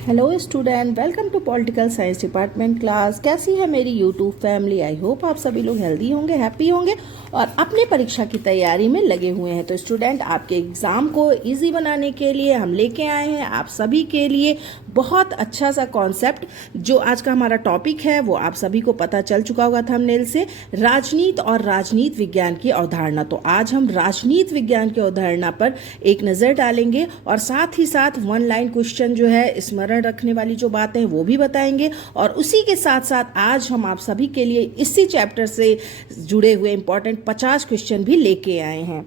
Hello student, welcome to political science department class. कैसी है मेरी यूट्यूब फैमिली? आई होप आप सभी लोग हेल्दी होंगे, हैप्पी होंगे और अपने परीक्षा की तैयारी में लगे हुए हैं। तो स्टूडेंट, आपके एग्ज़ाम को इजी बनाने के लिए हम लेके आए हैं आप सभी के लिए बहुत अच्छा सा कॉन्सेप्ट। जो आज का हमारा टॉपिक है वो आप सभी को पता चल चुका होगा थंबनेल से, राजनीति और राजनीति विज्ञान की अवधारणा। तो आज हम राजनीति विज्ञान की अवधारणा पर एक नज़र डालेंगे और साथ ही साथ वन लाइन क्वेश्चन जो है, स्मरण रखने वाली जो बातें हैं वो भी बताएंगे। और उसी के साथ साथ आज हम आप सभी के लिए इसी चैप्टर से जुड़े हुए इंपॉर्टेंट 50 क्वेश्चन भी लेके आए हैं।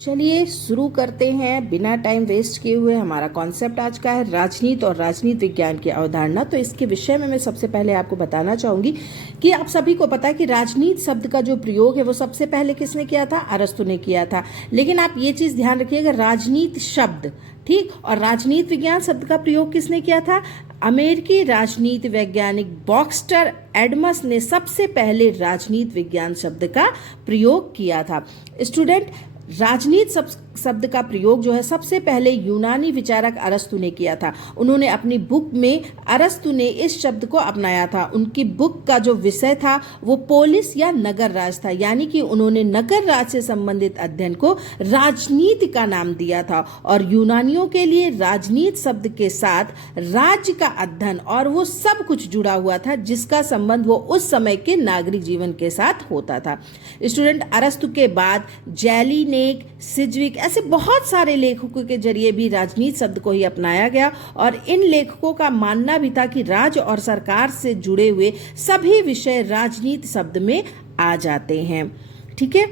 चलिए शुरू करते हैं बिना टाइम वेस्ट किए हुए। हमारा कॉन्सेप्ट आज का है राजनीति और राजनीति विज्ञान की अवधारणा। तो इसके विषय में मैं सबसे पहले आपको बताना चाहूंगी कि आप सभी को पता है कि राजनीति शब्द का जो प्रयोग है वो सबसे पहले किसने किया था? अरस्तु ने किया था। लेकिन आप ये चीज ध्यान रखिएगा, राजनीति शब्द, ठीक, और राजनीति विज्ञान शब्द का प्रयोग किसने किया था? अमेरिकी राजनीति वैज्ञानिक बॉक्स्टर एडमस ने सबसे पहले राजनीति विज्ञान शब्द का प्रयोग किया था। स्टूडेंट, राजनीति शब्द का प्रयोग जो है सबसे पहले यूनानी विचारक अरस्तु ने किया था। उन्होंने अपनी बुक में अरस्तु ने इस शब्द को अपनाया था। उनकी बुक का जो विषय था वो पोलिस या नगर राज था, यानी कि उन्होंने नगर राज से संबंधित अध्ययन को राजनीति का नाम दिया था। और यूनानियों के लिए राजनीति शब्द के साथ राज्य का अध्ययन और वो सब कुछ जुड़ा हुआ था जिसका संबंध वो उस समय के नागरिक जीवन के साथ होता था। स्टूडेंट, अरस्तु के बाद जेलिनेक, सिज्विक, ऐसे बहुत सारे लेखकों के जरिए भी राजनीति शब्द को ही अपनाया गया। और इन लेखकों का मानना भी था कि राज्य और सरकार से जुड़े हुए सभी विषय राजनीति शब्द में आ जाते हैं। ठीक है,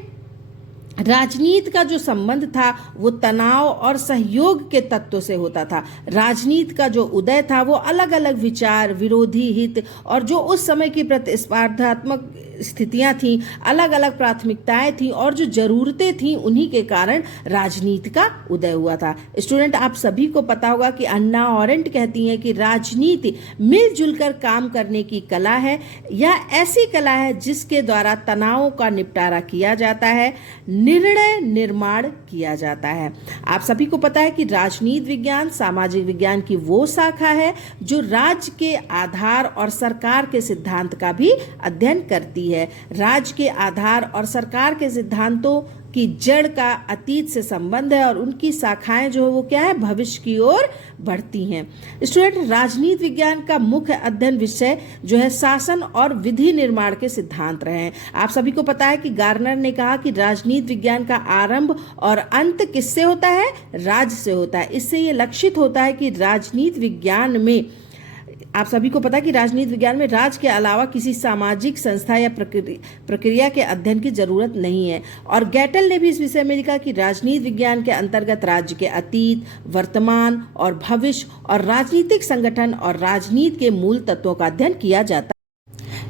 राजनीति का जो संबंध था वो तनाव और सहयोग के तत्व से होता था। राजनीति का जो उदय था वो अलग अलग विचार, विरोधी हित और जो उस समय की प्रतिस्पर्धात्मक स्थितियां थीं, अलग अलग प्राथमिकताएं थीं और जो जरूरतें थीं, उन्हीं के कारण राजनीति का उदय हुआ था। स्टूडेंट, आप सभी को पता होगा कि अन्ना ऑरेंट कहती हैं कि राजनीति मिलजुल कर काम करने की कला है। यह ऐसी कला है जिसके द्वारा तनावों का निपटारा किया जाता है, निर्णय निर्माण किया जाता है। आप सभी को पता है कि राजनीति विज्ञान सामाजिक विज्ञान की वो शाखा है जो राज्य के आधार और सरकार के सिद्धांत का भी अध्ययन करती है। राज्य के आधार और सरकार के सिद्धांतों की जड़ का अतीत से संबंध है और उनकी शाखाएं जो है वो क्या है? भविष्य की ओर बढ़ती हैं। स्टूडेंट, राजनीति विज्ञान का मुख्य अध्ययन विषय जो है शासन और विधि निर्माण के सिद्धांत रहे हैं। आप सभी को पता है कि गार्नर ने कहा कि राजनीति विज्ञान का आरंभ और अंत किससे होता है? राज्य से होता है। इससे ये लक्षित होता है कि राजनीति विज्ञान में, आप सभी को पता है कि राजनीति विज्ञान में राज्य के अलावा किसी सामाजिक संस्था या प्रक्रिया के अध्ययन की जरूरत नहीं है। और गैटल ने भी इस विषय में लिखा कि राजनीति विज्ञान के अंतर्गत राज्य के अतीत, वर्तमान और भविष्य और राजनीतिक संगठन और राजनीति के मूल तत्वों का अध्ययन किया जाता है।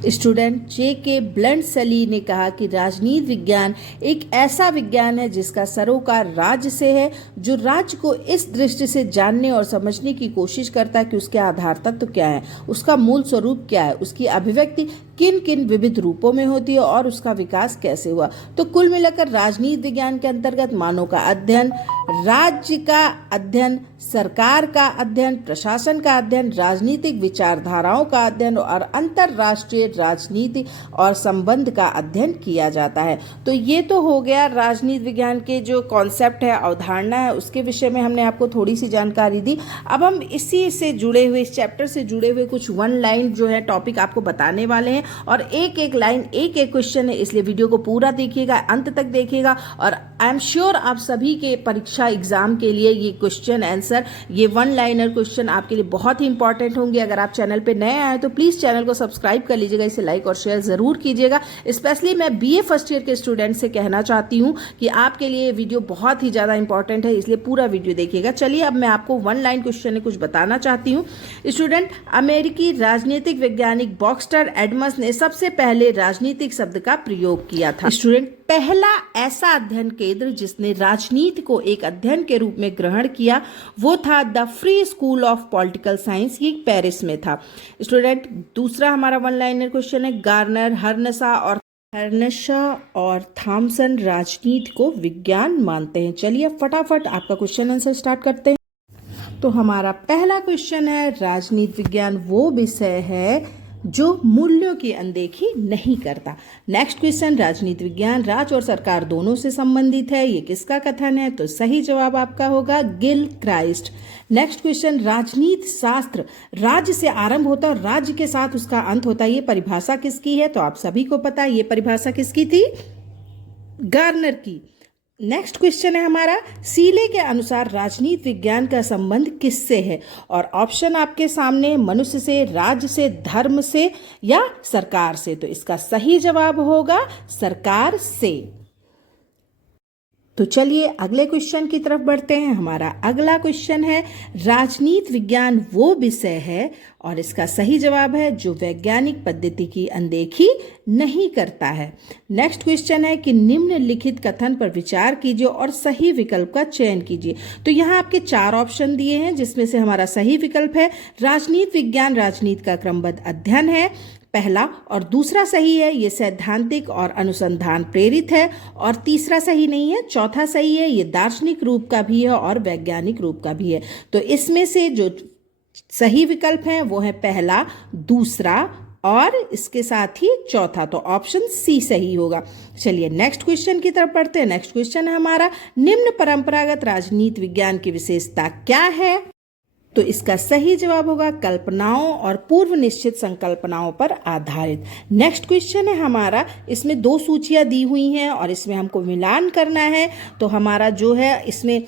Student, J.K. ब्लंटसली ने कहा कि राजनीति विज्ञान एक ऐसा विज्ञान है जिसका सरोकार राज्य से है, जो राज्य को इस दृष्टि से जानने और समझने की कोशिश करता है कि उसके आधार तत्व क्या है, उसका मूल स्वरूप क्या है, उसकी अभिव्यक्ति किन किन विविध रूपों में होती है और उसका विकास कैसे हुआ। तो कुल मिलाकर राजनीति विज्ञान के अंतर्गत मानव का अध्ययन, राज्य का अध्ययन, सरकार का अध्ययन, प्रशासन का अध्ययन, राजनीतिक विचारधाराओं का अध्ययन और अंतरराष्ट्रीय राजनीति और संबंध का अध्ययन किया जाता है। तो ये तो हो गया राजनीति विज्ञान के जो कॉन्सेप्ट है, अवधारणा है, उसके विषय में हमने आपको थोड़ी सी जानकारी दी। अब हम इसी से जुड़े हुए, इस चैप्टर से जुड़े हुए कुछ वन लाइन जो है टॉपिक आपको बताने वाले हैं और एक एक लाइन, एक एक क्वेश्चन है, इसलिए वीडियो को पूरा देखिएगा, अंत तक देखिएगा। और आई एम श्योर आप सभी के परीक्षा एग्जाम के लिए ये क्वेश्चन आंसर, ये वन लाइनर क्वेश्चन आपके लिए बहुत ही इंपॉर्टेंट होंगे। अगर आप चैनल पे नए आए तो प्लीज चैनल को सब्सक्राइब कर लीजिएगा, इसे लाइक और शेयर जरूर कीजिएगा। स्पेशली मैं बीए फर्स्ट ईयर के स्टूडेंट से कहना चाहती हूँ कि आपके लिए ये वीडियो बहुत ही ज्यादा इंपॉर्टेंट है, इसलिए पूरा वीडियो देखिएगा। चलिए अब मैं आपको वन लाइन क्वेश्चन में कुछ बताना चाहती हूँ। स्टूडेंट, अमेरिकी राजनीतिक वैज्ञानिक बॉक्स्टर एडमस ने सबसे पहले राजनीतिक शब्द का प्रयोग किया था। स्टूडेंट, पहला ऐसा अध्ययन केंद्र जिसने राजनीति को एक अध्ययन के रूप में ग्रहण किया वो था the free school of political science, ये पेरिस में था। स्टूडेंट, दूसरा हमारा वन लाइनर क्वेश्चन है, गार्नर, हर्नशा और थॉमसन राजनीति को विज्ञान मानते हैं। चलिए अब फटाफट आपका क्वेश्चन आंसर स्टार्ट करते हैं। तो हमारा पहला क्वेश्चन है, राजनीति विज्ञान वो विषय है जो मूल्यों की अनदेखी नहीं करता। नेक्स्ट क्वेश्चन, राजनीति विज्ञान राज्य और सरकार दोनों से संबंधित है, ये किसका कथन है? तो सही जवाब आपका होगा गिल क्राइस्ट। नेक्स्ट क्वेश्चन, राजनीति शास्त्र राज्य से आरंभ होता है और राज्य के साथ उसका अंत होता है, ये परिभाषा किसकी है? तो आप सभी को पता है ये परिभाषा किसकी थी? गार्नर की। नेक्स्ट क्वेश्चन है हमारा, सीले के अनुसार राजनीति विज्ञान का संबंध किससे है? और ऑप्शन आपके सामने, मनुष्य से, राज्य से, धर्म से या सरकार से। तो इसका सही जवाब होगा सरकार से। तो चलिए अगले क्वेश्चन की तरफ बढ़ते हैं। हमारा अगला क्वेश्चन है, राजनीति विज्ञान वो विषय है, और इसका सही जवाब है जो वैज्ञानिक पद्धति की अनदेखी नहीं करता है। नेक्स्ट क्वेश्चन है कि निम्नलिखित कथन पर विचार कीजिए और सही विकल्प का चयन कीजिए। तो यहाँ आपके 4 ऑप्शन दिए हैं, जिसमें से हमारा सही विकल्प है राजनीति विज्ञान राजनीति का क्रमबद्ध अध्ययन है, पहला। और दूसरा सही है, ये सैद्धांतिक और अनुसंधान प्रेरित है। और तीसरा सही नहीं है, चौथा सही है, ये दार्शनिक रूप का भी है और वैज्ञानिक रूप का भी है। तो इसमें से जो सही विकल्प है वो है पहला, दूसरा और इसके साथ ही चौथा। तो ऑप्शन सी सही होगा। चलिए नेक्स्ट क्वेश्चन की तरफ पढ़ते हैं। नेक्स्ट क्वेश्चन है हमारा, निम्न परंपरागत राजनीति विज्ञान की विशेषता क्या है? तो इसका सही जवाब होगा कल्पनाओं और पूर्व निश्चित संकल्पनाओं पर आधारित। नेक्स्ट क्वेश्चन है हमारा, इसमें 2 सूचियां दी हुई हैं और इसमें हमको मिलान करना है। तो हमारा जो है इसमें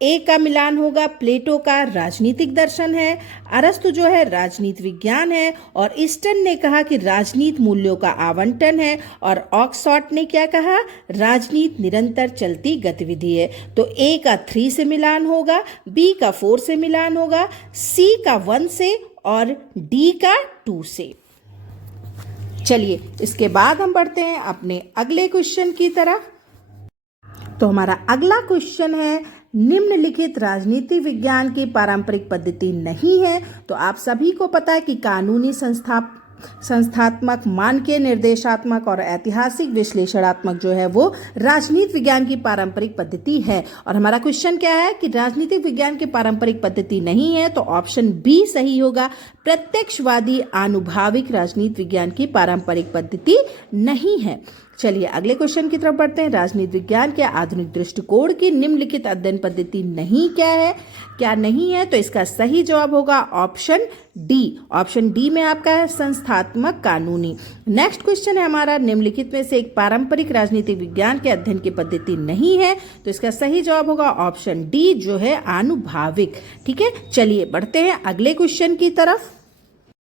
ए का मिलान होगा, प्लेटो का राजनीतिक दर्शन है, अरस्तु जो है राजनीति विज्ञान है, और ईस्टन ने कहा कि राजनीति मूल्यों का आवंटन है, और ऑक्सफोर्ड ने क्या कहा? राजनीति निरंतर चलती गतिविधि है। तो ए का 3 से मिलान होगा, बी का 4 से मिलान होगा, सी का 1 से और डी का 2 से। चलिए इसके बाद हम बढ़ते हैं अपने अगले क्वेश्चन की तरफ। तो हमारा अगला क्वेश्चन है, निम्नलिखित राजनीति विज्ञान की पारंपरिक पद्धति नहीं है। तो आप सभी को पता है कि कानूनी संस्थात्मक, मानकीय, निर्देशात्मक और ऐतिहासिक विश्लेषणात्मक जो है वो राजनीति विज्ञान की पारंपरिक पद्धति है। और हमारा क्वेश्चन क्या है कि राजनीतिक विज्ञान की पारंपरिक पद्धति नहीं है। तो ऑप्शन बी सही होगा, प्रत्यक्षवादी आनुभाविक राजनीति विज्ञान की पारंपरिक पद्धति नहीं है। चलिए अगले क्वेश्चन की तरफ बढ़ते हैं। राजनीति विज्ञान के आधुनिक दृष्टिकोण की निम्नलिखित अध्ययन पद्धति नहीं क्या नहीं है? तो इसका सही जवाब होगा ऑप्शन डी। ऑप्शन डी में आपका है संस्थात्मक कानूनी। नेक्स्ट क्वेश्चन है हमारा, निम्नलिखित में से एक पारंपरिक राजनीतिक विज्ञान के अध्ययन की पद्धति नहीं है। तो इसका सही जवाब होगा ऑप्शन डी जो है आनुभाविक। ठीक है, चलिए बढ़ते हैं अगले क्वेश्चन की तरफ।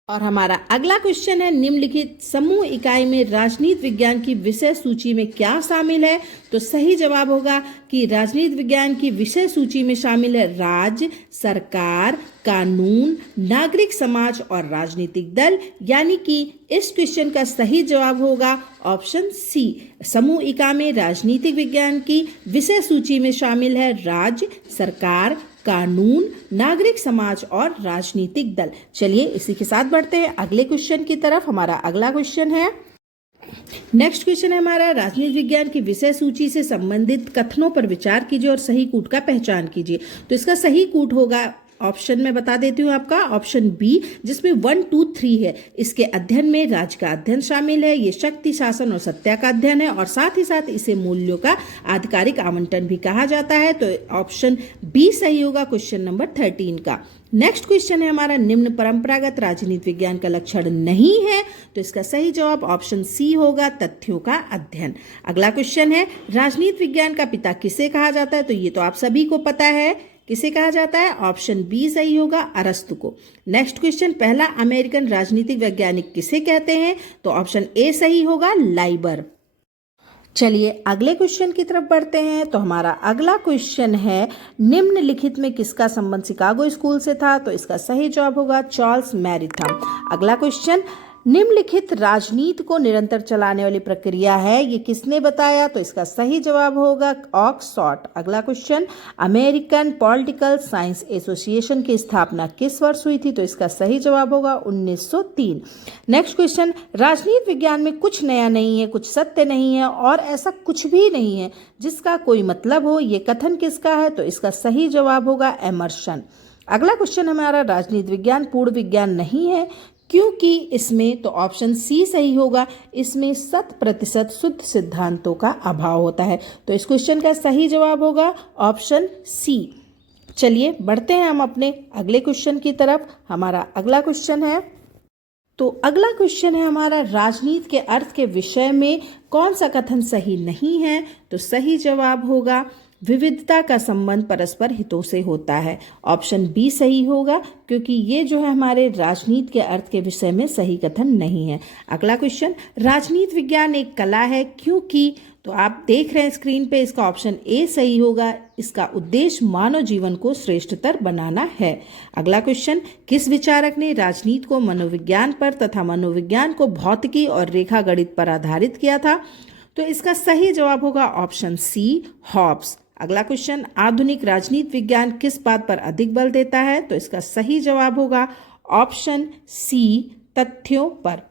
और हमारा अगला क्वेश्चन है, निम्नलिखित समूह इकाई में राजनीति विज्ञान की विषय सूची में क्या शामिल है? तो सही जवाब होगा कि राजनीति विज्ञान की विषय सूची में शामिल है राज्य, सरकार, कानून, नागरिक समाज और राजनीतिक दल। यानी कि इस क्वेश्चन का सही जवाब होगा ऑप्शन सी। समूह इकाई में राजनीतिक विज्ञान की विषय सूची में शामिल है राज्य, सरकार, कानून, नागरिक समाज और राजनीतिक दल। चलिए इसी के साथ बढ़ते हैं अगले क्वेश्चन की तरफ। हमारा अगला क्वेश्चन है, नेक्स्ट क्वेश्चन है हमारा, राजनीति विज्ञान की विषय सूची से संबंधित कथनों पर विचार कीजिए और सही कूट का पहचान कीजिए। तो इसका सही कूट होगा, ऑप्शन में बता देती हूँ आपका, ऑप्शन बी, जिसमें 1, 2, 3 है। इसके अध्ययन में राज्य का अध्ययन शामिल है, ये शक्ति, शासन और सत्ता का अध्ययन है, और साथ ही साथ इसे मूल्यों का आधिकारिक आवंटन भी कहा जाता है। तो ऑप्शन बी सही होगा क्वेश्चन नंबर 13 का। नेक्स्ट क्वेश्चन है हमारा, निम्न परंपरागत राजनीति विज्ञान का लक्षण नहीं है। तो इसका सही जवाब ऑप्शन सी होगा, तथ्यों का अध्ययन। अगला क्वेश्चन है, राजनीति विज्ञान का पिता किसे कहा जाता है? तो ये तो आप सभी को पता है किसे कहा जाता है, ऑप्शन बी सही होगा, अरस्तु को। नेक्स्ट क्वेश्चन, पहला अमेरिकन राजनीतिक वैज्ञानिक किसे कहते हैं? तो ऑप्शन ए सही होगा, लाइबर। चलिए अगले क्वेश्चन की तरफ बढ़ते हैं। तो हमारा अगला क्वेश्चन है, निम्नलिखित में किसका संबंध शिकागो स्कूल से था? तो इसका सही जवाब होगा चार्ल्स मैरीथम। अगला क्वेश्चन, निम्नलिखित राजनीति को निरंतर चलाने वाली प्रक्रिया है, ये किसने बताया? तो इसका सही जवाब होगा ऑक्सफोर्ड। अगला question, American political science association की स्थापना किस वर्ष हुई थी? तो इसका सही जवाब होगा 1903। नेक्स्ट क्वेश्चन, राजनीति विज्ञान में कुछ नया नहीं है, कुछ सत्य नहीं है और ऐसा कुछ भी नहीं है जिसका कोई मतलब हो, ये कथन किसका है? तो इसका सही जवाब होगा एमर्सन। अगला क्वेश्चन हमारा राजनीति विज्ञान पूर्ण विज्ञान नहीं है, क्योंकि इसमें तो ऑप्शन सी सही होगा, इसमें 100% शुद्ध सिद्धांतों का अभाव होता है। तो इस क्वेश्चन का सही जवाब होगा ऑप्शन सी। चलिए बढ़ते हैं हम अपने अगले क्वेश्चन की तरफ। हमारा अगला क्वेश्चन है, तो अगला क्वेश्चन है हमारा राजनीति के अर्थ के विषय में कौन सा कथन सही नहीं है। तो सही जवाब होगा विविधता का संबंध परस्पर हितों से होता है। ऑप्शन बी सही होगा, क्योंकि ये जो है हमारे राजनीति के अर्थ के विषय में सही कथन नहीं है। अगला क्वेश्चन, राजनीति विज्ञान एक कला है क्योंकि, तो आप देख रहे हैं स्क्रीन पे, इसका ऑप्शन ए सही होगा, इसका उद्देश्य मानव जीवन को श्रेष्ठतर बनाना है। अगला क्वेश्चन, किस विचारक ने राजनीति को मनोविज्ञान पर तथा मनोविज्ञान को भौतिकी और रेखा गणित पर आधारित किया था। तो इसका सही जवाब होगा ऑप्शन सी, हॉब्स। अगला क्वेश्चन, आधुनिक राजनीति विज्ञान किस बात पर अधिक बल देता है। तो इसका सही जवाब होगा ऑप्शन सी, तथ्यों पर।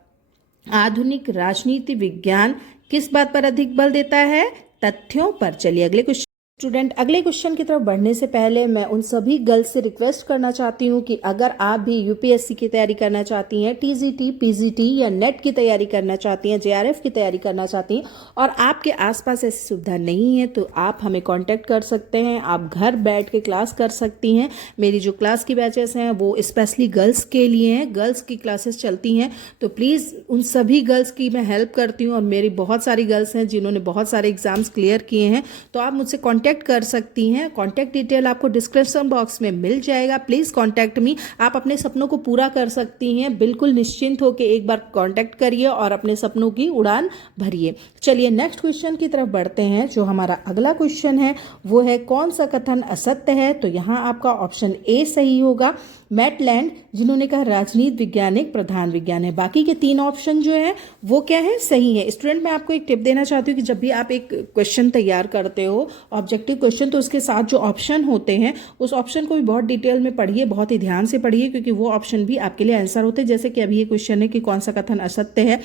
आधुनिक राजनीति विज्ञान किस बात पर अधिक बल देता है, तथ्यों पर। चलिए अगले क्वेश्चन, स्टूडेंट अगले क्वेश्चन की तरफ बढ़ने से पहले मैं उन सभी गर्ल्स से रिक्वेस्ट करना चाहती हूँ कि अगर आप भी यूपीएससी की तैयारी करना चाहती हैं, टीजीटी, पीजीटी या नेट की तैयारी करना चाहती हैं, जेआरएफ की तैयारी करना चाहती हैं और आपके आसपास ऐसी सुविधा नहीं है, तो आप हमें कांटेक्ट कर सकते हैं। आप घर बैठ के क्लास कर सकती हैं। मेरी जो क्लास की बैचेस हैं वो स्पेशली गर्ल्स के लिए हैं, गर्ल्स की क्लासेस चलती हैं। तो प्लीज़ उन सभी गर्ल्स की मैं हेल्प करती हूँ और मेरी बहुत सारी गर्ल्स हैं जिन्होंने बहुत सारे एग्जाम्स क्लियर किए हैं। तो आप मुझसे कॉन्टैक्ट कर सकती हैं। कॉन्टैक्ट डिटेल आपको डिस्क्रिप्शन बॉक्स में मिल जाएगा। Please contact me. आप अपने सपनों को पूरा कर सकती हैं। बिल्कुल निश्चिंत होकर एक बार कॉन्टैक्ट करिए और अपने सपनों की उड़ान भरिए। चलिए नेक्स्ट क्वेश्चन की तरफ बढ़ते हैं। जो हमारा अगला क्वेश्चन है वो है, कौन सा कथन असत्य है। तो यहाँ आपका ऑप्शन ए सही होगा, मैटलैंड, जिन्होंने कहा राजनीति विज्ञान एक प्रधान विज्ञान है। बाकी के 3 ऑप्शन जो है वो क्या है, सही है। स्टूडेंट मैं आपको एक टिप देना चाहती हूँ कि जब भी आप एक क्वेश्चन तैयार करते हो, ऑब्जेक्टिव क्वेश्चन, तो उसके साथ जो ऑप्शन होते हैं उस ऑप्शन को भी बहुत डिटेल में पढ़िए, बहुत ही ध्यान से पढ़िए, क्योंकि वो ऑप्शन भी आपके लिए आंसर होते हैं। जैसे कि अभी ये क्वेश्चन है कि कौन सा कथन असत्य है,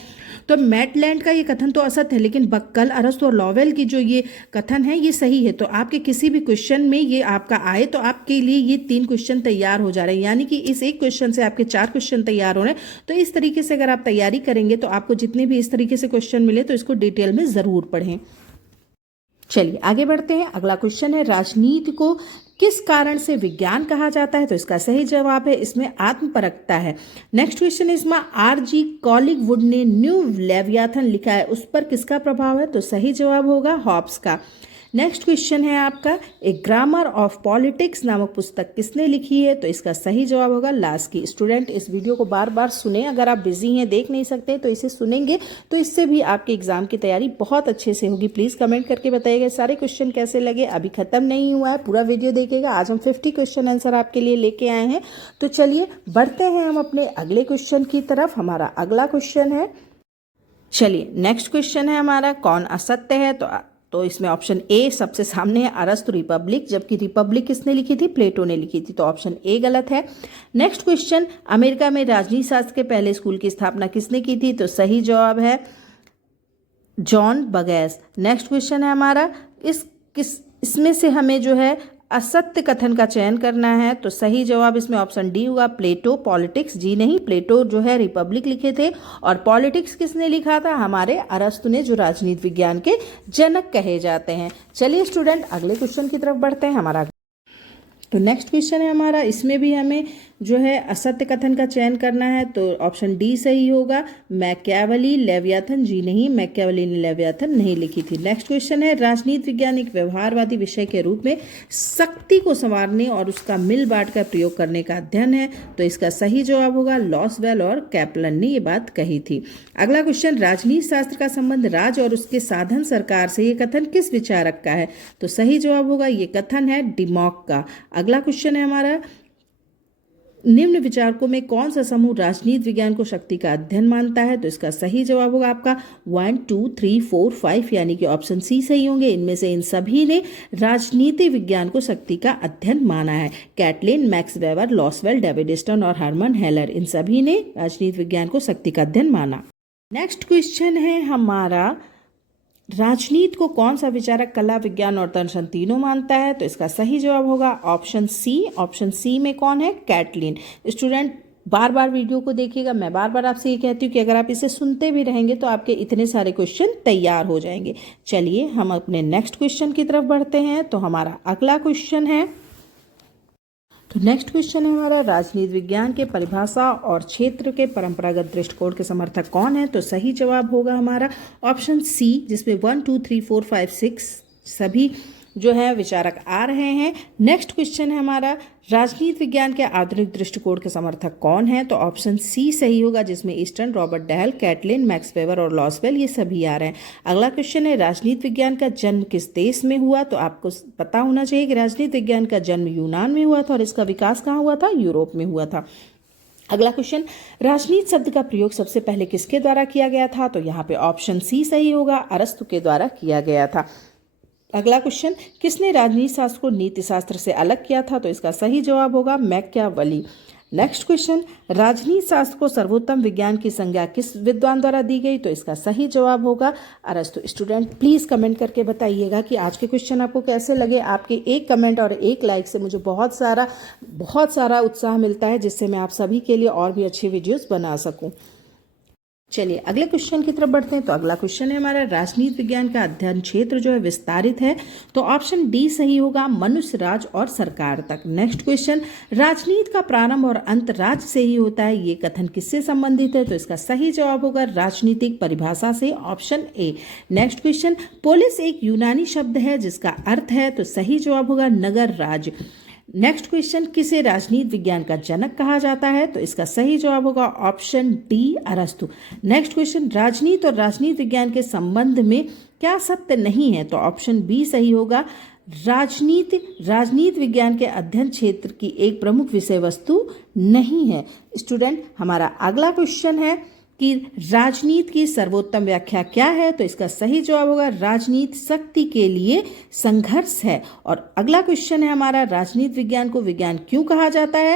तो मैटलैंड का ये कथन तो असत्य है, लेकिन बक्कल, अरस्तु और लॉवेल की जो ये कथन है ये सही है। तो आपके किसी भी क्वेश्चन में ये आपका आए तो आपके लिए ये 3 क्वेश्चन तैयार हो जा रहे हैं, यानी कि इस एक क्वेश्चन से आपके 4 क्वेश्चन तैयार हो रहे हैं। तो इस तरीके से अगर आप तैयारी करेंगे तो आपको जितने भी इस तरीके से क्वेश्चन मिले तो इसको डिटेल में जरूर पढ़ें। चलिए आगे बढ़ते हैं। अगला क्वेश्चन है, राजनीति को किस कारण से विज्ञान कहा जाता है। तो इसका सही जवाब है, इसमें आत्मपरकता है। नेक्स्ट क्वेश्चन है, इसमें आर.जी. कॉलिगवुड ने न्यू लेवियाथन लिखा है, उस पर किसका प्रभाव है। तो सही जवाब होगा हॉब्स का। नेक्स्ट क्वेश्चन है आपका, ए ग्रामर ऑफ पॉलिटिक्स नामक पुस्तक किसने लिखी है। तो इसका सही जवाब होगा लास्की। स्टूडेंट इस वीडियो को बार बार सुने, अगर आप बिजी हैं, देख नहीं सकते, तो इसे सुनेंगे तो इससे भी आपके एग्जाम की तैयारी बहुत अच्छे से होगी। प्लीज़ कमेंट करके बताइएगा सारे क्वेश्चन कैसे लगे। अभी खत्म नहीं हुआ है, पूरा वीडियो देखिएगा। आज हम 50 क्वेश्चन आंसर आपके लिए लेके आए हैं। तो चलिए बढ़ते हैं हम अपने अगले क्वेश्चन की तरफ। हमारा अगला क्वेश्चन है, चलिए नेक्स्ट क्वेश्चन है हमारा, कौन असत्य है। तो इसमें ऑप्शन ए सबसे सामने है, अरस्तु रिपब्लिक, जबकि रिपब्लिक किसने लिखी थी, प्लेटो ने लिखी थी। तो ऑप्शन ए गलत है। नेक्स्ट क्वेश्चन, अमेरिका में राजनीति शास्त्र के पहले स्कूल की स्थापना किसने की थी। तो सही जवाब है जॉन बगैस। नेक्स्ट क्वेश्चन है हमारा, इसमें से हमें जो है असत्य कथन का चयन करना है। तो सही जवाब इसमें ऑप्शन डी होगा, प्लेटो। पॉलिटिक्स, जी नहीं, प्लेटो जो है रिपब्लिक लिखे थे और पॉलिटिक्स किसने लिखा था, हमारे अरस्तु ने, जो राजनीति विज्ञान के जनक कहे जाते हैं। चलिए स्टूडेंट अगले क्वेश्चन की तरफ बढ़ते हैं। हमारा तो नेक्स्ट क्वेश्चन है हमारा, इसमें भी हमें जो है असत्य कथन का चयन करना है। तो ऑप्शन डी सही होगा, मैकियावेली, लेवियाथन, जी नहीं, मैकियावेली ने लेवियाथन नहीं लिखी थी। नेक्स्ट क्वेश्चन है, राजनीति विज्ञान एक व्यवहारवादी विषय के रूप में शक्ति को संवारने और उसका मिल बांट कर प्रयोग करने का अध्ययन है। तो इसका सही जवाब होगा लॉसवेल और कैपलन ने ये बात कही थी। अगला क्वेश्चन, राजनीति शास्त्र का संबंध राज और उसके साधन सरकार से, ये कथन किस विचारक का है। तो सही जवाब होगा, ये कथन है डिमॉक का। अगला क्वेश्चन है हमारा, निम्न विचारकों में कौन सा समूह राजनीति विज्ञान को शक्ति का अध्ययन मानता है। तो इसका सही जवाब होगा आपका 1, 2, 3, 4, 5, यानी कि ऑप्शन सी सही होंगे। इनमें से इन सभी ने राजनीति विज्ञान को शक्ति का अध्ययन माना है। Catlin, Max Weber, Lasswell, David Stone और हरमन हेलर, इन सभी ने राजनीति विज्ञान को शक्ति का अध्ययन माना। नेक्स्ट क्वेश्चन है हमारा, राजनीति को कौन सा विचारक कला, विज्ञान और दर्शन तीनों मानता है? तो इसका सही जवाब होगा ऑप्शन सी। ऑप्शन सी में कौन है? कैटलिन। स्टूडेंट बार बार वीडियो को देखिएगा। मैं बार बार आपसे ये कहती हूँ कि अगर आप इसे सुनते भी रहेंगे तो आपके इतने सारे क्वेश्चन तैयार हो जाएंगे। चलिए हम अपने नेक्स्ट क्वेश्चन की तरफ बढ़ते हैं। तो हमारा अगला क्वेश्चन है, तो नेक्स्ट क्वेश्चन है हमारा, राजनीति विज्ञान के परिभाषा और क्षेत्र के परंपरागत दृष्टिकोण के समर्थक कौन है? तो सही जवाब होगा हमारा ऑप्शन सी, जिसमें 1 2 3 4 5 6 सभी जो है विचारक आ रहे हैं। नेक्स्ट क्वेश्चन है हमारा, राजनीति विज्ञान के आधुनिक दृष्टिकोण के समर्थक कौन है? तो ऑप्शन सी सही होगा, जिसमें Easton, Robert Dahl, Catlin, Max Weber और लॉसवेल ये सभी आ रहे हैं। अगला क्वेश्चन है, राजनीति विज्ञान का जन्म किस देश में हुआ? तो आपको पता होना चाहिए कि राजनीति विज्ञान का जन्म यूनान में हुआ था और इसका विकास कहाँ हुआ था? यूरोप में हुआ था। अगला क्वेश्चन, राजनीति शब्द का प्रयोग सबसे पहले किसके द्वारा किया गया था? तो यहाँ पे ऑप्शन सी सही होगा, अरस्तु के द्वारा किया गया था। अगला क्वेश्चन, किसने राजनीति शास्त्र को नीति शास्त्र से अलग किया था? तो इसका सही जवाब होगा मैकियावेली। नेक्स्ट क्वेश्चन, राजनीति शास्त्र को सर्वोत्तम विज्ञान की संज्ञा किस विद्वान द्वारा दी गई? तो इसका सही जवाब होगा अरस्तु। स्टूडेंट प्लीज कमेंट करके बताइएगा कि आज के क्वेश्चन आपको कैसे लगे। आपके एक कमेंट और एक लाइक से मुझे बहुत सारा उत्साह मिलता है, जिससे मैं आप सभी के लिए और भी अच्छे वीडियोस बना सकूं। चलिए अगले क्वेश्चन की तरफ बढ़ते हैं। तो अगला क्वेश्चन है हमारा, राजनीति विज्ञान का अध्ययन क्षेत्र जो है विस्तारित है। तो ऑप्शन डी सही होगा, मनुष्य, राज और सरकार तक। नेक्स्ट क्वेश्चन, राजनीति का प्रारंभ और अंत राज्य से ही होता है, ये कथन किससे संबंधित है? तो इसका सही जवाब होगा राजनीतिक परिभाषा से, option A. Next question, police एक यूनानी शब्द है जिसका अर्थ है, तो सही जवाब होगा नगर राज्य। नेक्स्ट क्वेश्चन, किसे राजनीति विज्ञान का जनक कहा जाता है? तो इसका सही जवाब होगा ऑप्शन डी, अरस्तु। नेक्स्ट क्वेश्चन, राजनीति और राजनीति विज्ञान के संबंध में क्या सत्य नहीं है? तो ऑप्शन बी सही होगा, राजनीति विज्ञान के अध्ययन क्षेत्र की एक प्रमुख विषय वस्तु नहीं है। स्टूडेंट हमारा अगला क्वेश्चन है कि राजनीति की सर्वोत्तम व्याख्या क्या है? तो इसका सही जवाब होगा राजनीति शक्ति के लिए संघर्ष है। और अगला क्वेश्चन है हमारा, राजनीति विज्ञान को विज्ञान क्यों कहा जाता है?